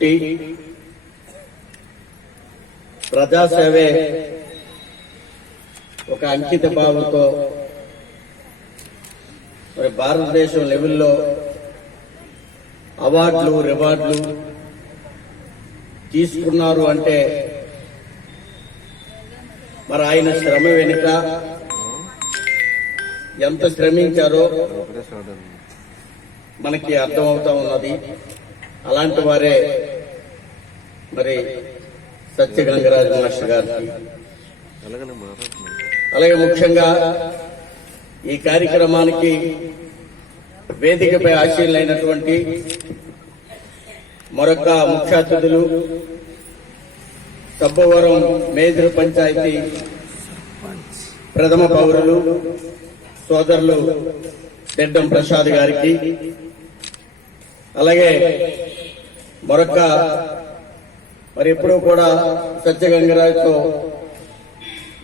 పెట్టి ప్రజాసేవే ఒక అంకిత భావంతో మరి భారతదేశం లెవెల్లో అవార్డులు రివార్డులు తీసుకున్నారు అంటే మరి ఆయన శ్రమ వెనుక ఎంత శ్రమించారో మనకి అర్థమవుతా ఉన్నది. అలాంటి వారే మరి సత్య గంగరాజు మాస్టర్ గారికి అలాగే ముఖ్యంగా ఈ కార్యక్రమానికి వేదికపై ఆశీలైనటువంటి మరొక ముఖ్య అతిథులు సబ్బవరం మేజర్ పంచాయతీ ప్రథమ పౌరులు సోదరులు దెడ్డం ప్రసాద్ గారికి అలాగే మరొక మరి ఎప్పుడూ కూడా సత్యగంగరాజుతో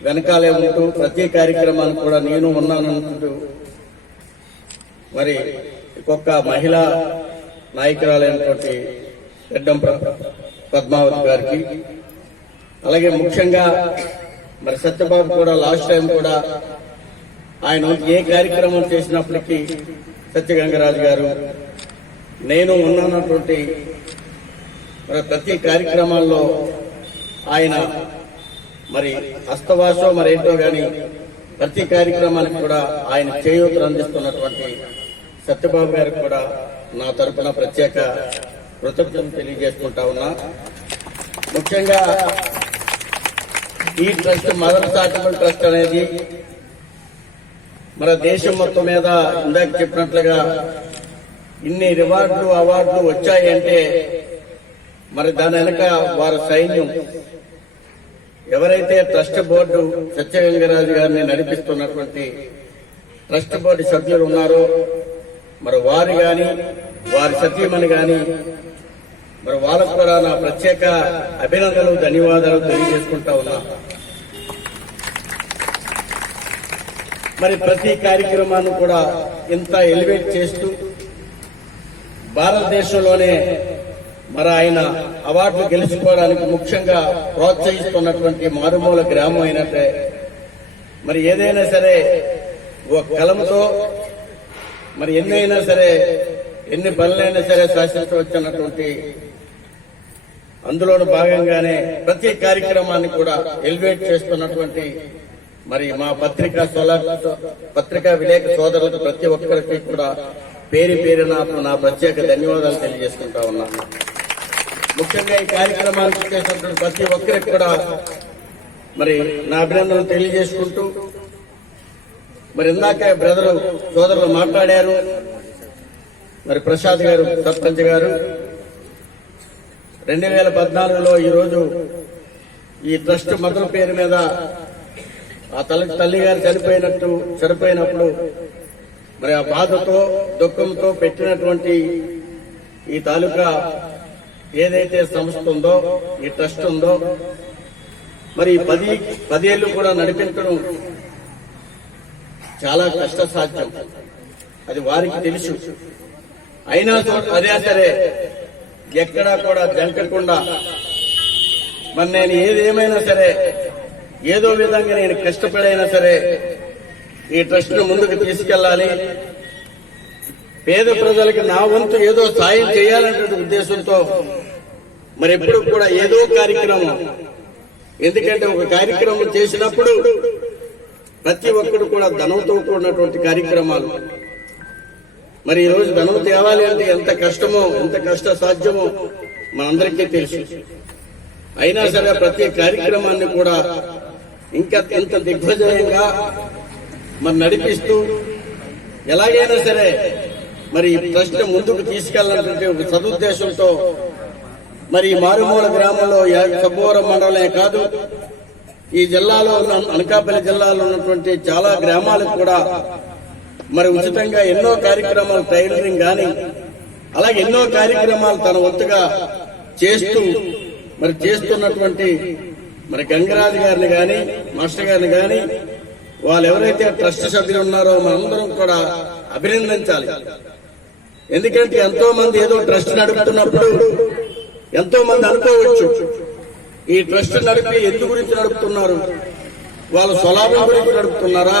వెనకాలే ఉంటూ ప్రతి కార్యక్రమానికి కూడా నేను ఉన్నానంటూ మరి ఒక్కొక్క మహిళా నాయకురాలైనటువంటి రెడ్డం పద్మావతి గారికి అలాగే ముఖ్యంగా మరి సత్యబాబు కూడా లాస్ట్ టైం కూడా ఆయన ఏ కార్యక్రమం చేసినప్పటికీ సత్యగంగరాజు గారు నేను ఉన్నటువంటి మరి ప్రతి కార్యక్రమాల్లో ఆయన మరి హస్తవాసో మరి ఏంటో గాని ప్రతి కార్యక్రమానికి కూడా ఆయన చేయూతలు అందిస్తున్నటువంటి సత్యబాబు గారికి కూడా నా తరపున ప్రత్యేక కృతజ్ఞతలు తెలియజేసుకుంటా ఉన్నా. ముఖ్యంగా ఈ ట్రస్ట్ మదర్ చారిటబుల్ ట్రస్ట్ అనేది మన దేశం మొత్తం మీద ఇందాక చెప్పినట్లుగా ఇన్ని రివార్డులు అవార్డులు వచ్చాయంటే మరి దాని వెనక వారి సైన్యం. ఎవరైతే ట్రస్ట్ బోర్డు సత్యగంగరాజు గారిని నడిపిస్తున్నటువంటి ట్రస్ట్ బోర్డు సభ్యులు ఉన్నారో మరి వారు కానీ వారి సత్యమని కానీ మరి వాళ్ళకు కూడా నా ప్రత్యేక అభినందనలు ధన్యవాదాలు తెలియజేసుకుంటా ఉన్నా. మరి ప్రతి కార్యక్రమాన్ని కూడా ఇంత ఎలివేట్ చేస్తూ భారతదేశంలోనే మరి ఆయన అవార్డులు గెలుచుకోవడానికి ముఖ్యంగా ప్రోత్సహిస్తున్నటువంటి మారుమూల గ్రామం అయినట్టే. మరి ఏదైనా సరే ఒక కలంతో మరి ఎన్నైనా సరే ఎన్ని పనులైనా సరే శాసించవచ్చన్నటువంటి అందులోను భాగంగానే ప్రతి కార్యక్రమాన్ని కూడా ఎలివేట్ చేస్తున్నటువంటి మరి మా పత్రికా సోలార్ పత్రికా విలేక సోదరులకు ప్రతి ఒక్కరికి కూడా పేరు పేరున నా ప్రత్యేక ధన్యవాదాలు తెలియజేసుకుంటా ఉన్నాను ముఖ్యంగా ఈ కార్యక్రమానికి చేసినటువంటి ప్రతి ఒక్కరికి కూడా మరి నా అభినందనలు తెలియజేసుకుంటూ మరి ఇందాక బ్రదరు సోదరులు మాట్లాడారు మరి ప్రసాద్ గారు సర్పంచ్ గారు. రెండు వేల పద్నాలుగులో ఈరోజు ఈ ట్రస్ట్ మొదల పేరు మీద ఆ తల్లి తల్లి గారు చనిపోయినట్టు చనిపోయినప్పుడు మరి ఆ బాధతో దుఃఖంతో పెట్టినటువంటి ఈ తాలూకా ఏదైతే సంస్థ ఉందో ఈ ట్రస్ట్ ఉందో మరి పది పదేళ్ళు కూడా నడిపించడం చాలా కష్ట సాధ్యం అది వారికి తెలుసు. అయినా అదే సరే ఎక్కడా కూడా జంకకుండా మరి నేను ఏదేమైనా సరే ఏదో విధంగా నేను కష్టపడైనా సరే ఈ ట్రస్ట్ను ముందుకు తీసుకెళ్ళాలి పేద ప్రజలకి నా వంతు ఏదో సాయం చేయాలనే ఉద్దేశంతో మరి ఎప్పుడు కూడా ఏదో కార్యక్రమం. ఎందుకంటే ఒక కార్యక్రమం చేసినప్పుడు ప్రతి ఒక్కరు కూడా ధనంతో కూడినటువంటి కార్యక్రమాలు. మరి ఈరోజు ధనం తేవాలి అంటే ఎంత కష్టమో ఎంత కష్ట సాధ్యమో మనందరికీ తెలుసు. అయినా సరే ప్రతి కార్యక్రమాన్ని కూడా ఇంకా ఎంత దిగ్విజయంగా మరి నడిపిస్తూ ఎలాగైనా సరే మరి ఈ ప్రశ్న ముందుకు తీసుకెళ్ళాలంటే ఒక సదుద్దేశంతో మరి ఈ మారుమూల గ్రామంలో యా- మండలమే కాదు ఈ జిల్లాలో ఉన్న అనకాపల్లి జిల్లాలో ఉన్నటువంటి చాలా గ్రామాలకు కూడా మరి ఉచితంగా ఎన్నో కార్యక్రమాలు టైలరింగ్ కానీ అలాగే ఎన్నో కార్యక్రమాలు తన వంతుగా చేస్తూ మరి చేస్తున్నటువంటి మరి గంగరాజు గారిని కానీ మాస్టర్ గారిని కానీ వాళ్ళు ఎవరైతే ట్రస్ట్ సభ్యులు ఉన్నారో మనందరం కూడా అభినందించాలి. ఎందుకంటే ఎంతో మంది ఏదో ట్రస్ట్ నడుపుతున్నప్పుడు ఎంతో మంది అనుకోవచ్చు. ఈ ట్రస్ట్ నడిపి ఎందు గురించి నడుపుతున్నారు? వాళ్ళ స్వలాభం గురించి నడుపుతున్నారా?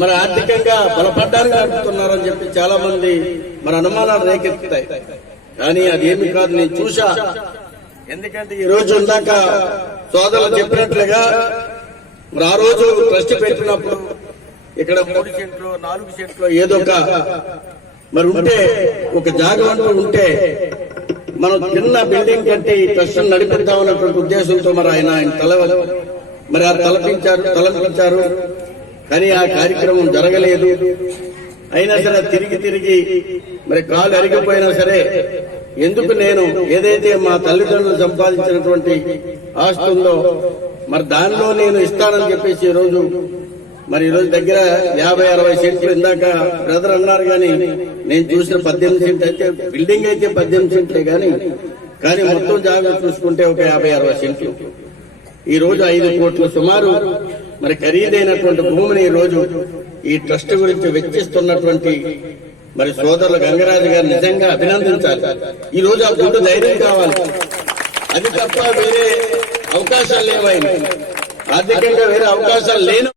మరి ఆర్థికంగా బలపడ్డానికి నడుపుతున్నారని చెప్పి చాలా మంది మరి అనుమానాలు రేకెత్తుతాయి. కానీ అదేమి కాదు నేను చూసా ఎందుకంటే ఈ రోజు ఇందాక సోదరులు చెప్పినట్లుగా మరి ఆ రోజు ట్రస్ట్ పెట్టినప్పుడు ఇక్కడ మూడు సెంట్లు నాలుగు సెంట్లు ఏదో ఒక మరి ఉంటే ఒక జాగం అంటూ ఉంటే మనం చిన్న బిల్డింగ్ కట్టి ట్రస్ట్ నడిపిద్దాం అన్నటువంటి ఉద్దేశంతో మరి ఆయన ఆయన తల మరి ఆ తలపించారు తలపించారు. కానీ ఆ కార్యక్రమం జరగలేదు. అయినా సరే తిరిగి తిరిగి మరి కాలు అరిగిపోయినా సరే ఎందుకు నేను ఏదైతే మా తల్లిదండ్రులు సంపాదించినటువంటి ఆస్తి ఉందో మరి దానిలో నేను ఇస్తానని చెప్పేసి ఈ రోజు మరి ఈరోజు దగ్గర యాభై అరవై సెంట్లు ఇందాక బ్రదర్ అన్నారు కానీ నేను చూసిన పద్దెనిమిది సెంట్లు అయితే బిల్డింగ్ అయితే పద్దెనిమిది సెంట్లే కానీ కానీ మొత్తం జాగ్రత్త చూసుకుంటే ఒక యాభై అరవై సెంట్లు. ఈ రోజు ఐదు కోట్ల సుమారు. మరి ఖరీదైనటువంటి భూమిని ఈ రోజు ఈ ట్రస్ట్ గురించి వెచ్చిస్తున్నటువంటి మరి సోదరులు గంగరాజు గారు నిజంగా అభినందించాలి. ఈ రోజు ఆ గుడ్డు ధైర్యం కావాలి. అది తప్ప వేరే అవకాశాలు లేవైనా ఆర్థికంగా వేరే అవకాశాలు లేని